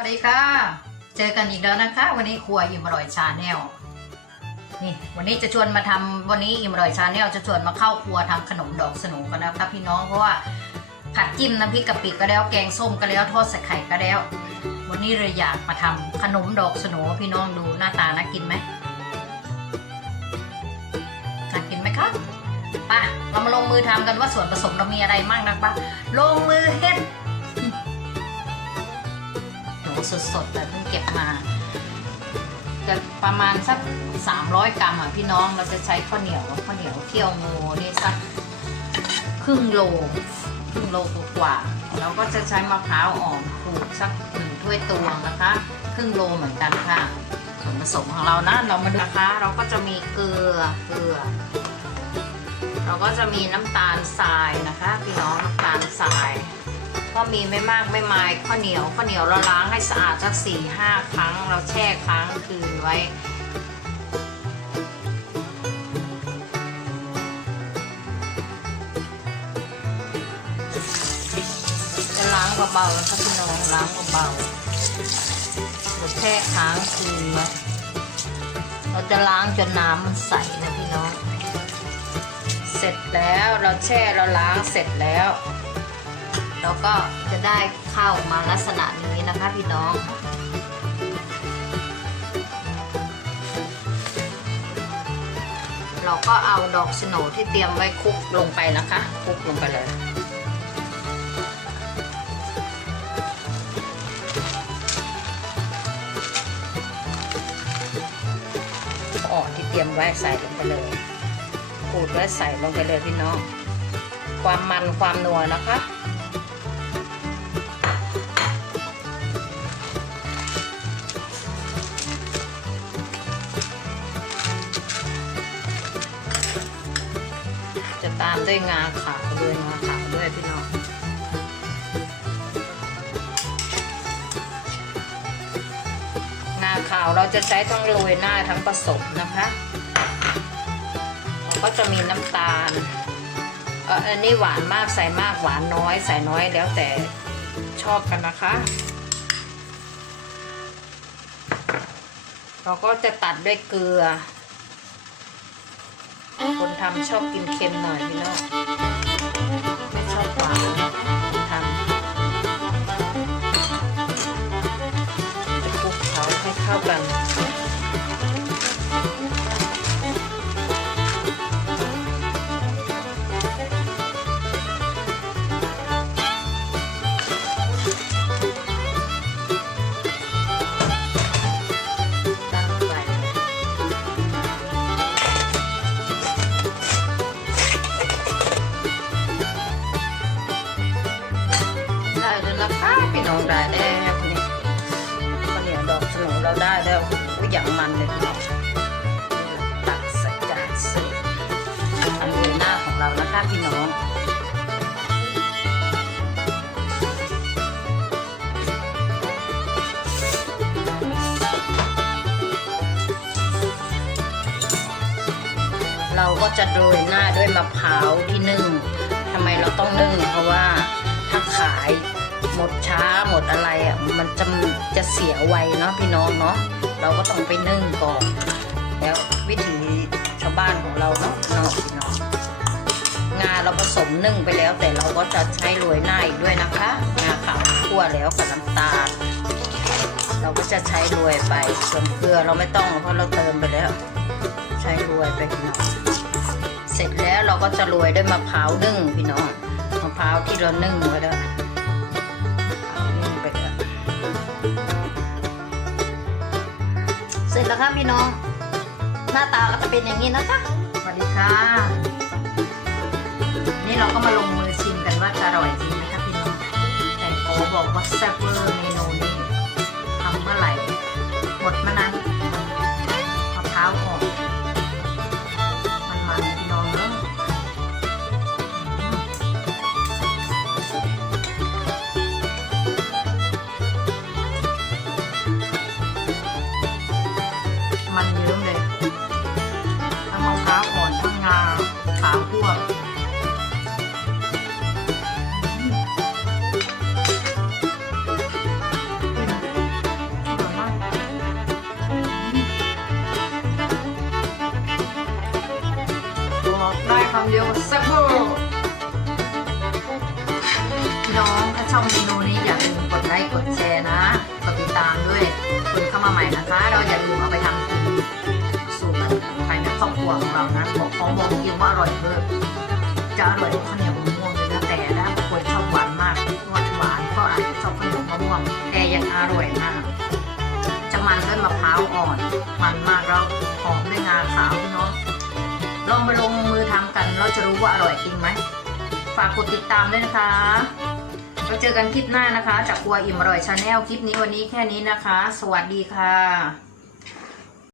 วัสดีค่ะ เจอกันอีกแล้วนะคะ วันนี้ครัวอิ่มอร่อยชาแนลนี่ วันนี้จะชวนมาทำวันนี้อิ่มอร่อยชาแนลจะชวนมาเข้าครัวทำขนมดอกสนูกันนะคะพี่น้องเพราะว่าผัดจิ้มน้ำพริกกะปิก็แล้วแกงส้มก็แล้วทอดใส่ไข่ก็แล้ว วันนี้เลยอยากมาทำขนมดอกสนูพี่น้องดูหน้าตาน่ากินไหมน่ากินไหมคะป่ะเรามาลงมือทำกันว่าส่วนผสมเรามีอะไรมั่งนะปะลงมือเฮ็ด สดๆแต่เพิ่งเก็บมาจะประมาณสัก 300 กรัมอะพี่น้องเราจะใช้ข้าวเหนียวข้าวเหนียวเคี่ยวงูนี่สักครึ่งโลครึ่งโลกว่าๆแล้วก็จะใช้มะพร้าวอ่อนขูดสักหนึ่งถ้วยตวงนะคะ ครึ่งโลเหมือนกันค่ะส่วนผสมของเรานะเรามาดูนะคะ เราก็จะมีเกลือเกลือ เราก็จะมีน้ำตาลทรายนะคะ พี่น้องน้ำตาลทราย ก็มีไม่มากไม่มายข้าวเหนียวข้าวเหนียวเราล้างให้สะอาดสักสี่ห้าครั้ง เราแช่ค้างคืนไว้ จะล้างเบาๆนะคะพี่น้องล้างเบาๆเราแช่ค้างคืนไว้เราจะล้างจนน้ำมันใสนะพี่น้อง เสร็จแล้วเราแช่เราล้างเสร็จแล้ว เราก็จะได้ข้าวมาลักษณะนี้นะคะพี่น้องเราก็เอาดอกสโนที่เตรียมไว้คลุกลงไปนะคะคลุกลงไปเลย ออนที่เตรียมไว้ใส่ลงไปเลยขูดไว้ใส่ลงไปเลยพี่น้อง ความมันความนัวนะคะ ตามด้วยงาขาวด้วยงาขาวด้วยพี่น้องงาขาวเราจะใช้ทั้งโรยหน้าทั้งผสมนะคะก็จะมีน้ำตาลเอันนี้หวานมากใส่มากหวานน้อย ใส่น้อยแล้วแต่ชอบกันนะคะ เราก็จะตัดด้วยเกลือ คนทำชอบกินเค็มหน่อยพี่น้อง ได้แล้วนี่ข้าวเหนียวดอกสโหนเราได้แล้วอุ้ยอย่างมันเลยพี่น้องตักใส่จานเสิร์ฟอันนี้หน้าของเรานะคะพี่น้องเราก็จะโรยหน้าด้วยมะพร้าวที่นึ่ง ทำไมเราต้องนึ่ง เพราะว่าถ้าขาย หมดช้าหมดอะไรอะมันจะจะเสียไวเนาะพี่น้องเนาะเราก็ต้องไปนึ่งก่อน แล้ววิถีชาวบ้านของเราเนาะเนาะพี่น้องงาเราผสมนึ่งไปแล้ว แต่เราก็จะใช้โรยหน้าอีกด้วยนะคะงาขาวคั่วแล้วกับน้ำตาล เราก็จะใช้โรยไปส่วนเกลือเราไม่ต้องเพราะเราเติมไปแล้ว ใช้โรยไปพี่น้องเสร็จแล้วเราก็จะโรยด้วยมะพร้าวนึ่งพี่น้องมะพร้าวที่เรานึ่งไว้แล้ว แล้วค่ะพี่น้อง หน้าตาก็จะเป็นอย่างนี้นะคะสวัสดีค่ะ นี่เราก็มาลงมือชิมกันว่าจะอร่อยจริงไหมครับพี่น้อง แต่โอบอกว่าแซ่บเวอร์เมนูนี้ทำเมื่อไหร่หมดมานานำเดียวแซ่บเวอร์พี่น้องถ้าชอบเมนูนี้อย่าลืมกดไลค์กดแชร์นะกดติดตามด้วยคนเข้ามาใหม่นะคะ เราอย่าลืมเอาไปทำกินสู่กันภายในครอบครัวของเรานะบอกขอบอกจริงว่าอร่อยเลิศจะอร่อยกว่าข้าวเหนียวมะม่วงเลยนะแต่ถ้าคนชอบหวานมากหวานหวานก็อาจจะชอบข้าวเหนียวมะม่วงแต่ยังอร่อยมากจะมันด้วยมะพร้าวอ่อน มันมากแล้วหอมด้วยงาขาวพี่น้องลองไปลงมือทำกัน ราจะรู้ว่าอร่อยจริงไหม ฝากกดติดตามด้วยนะคะเราเจอกันคลิปหน้านะคะ จากครัวอิ่มอร่อยชาแนลคลิปนี้วันนี้แค่นี้นะคะ สวัสดีค่ะ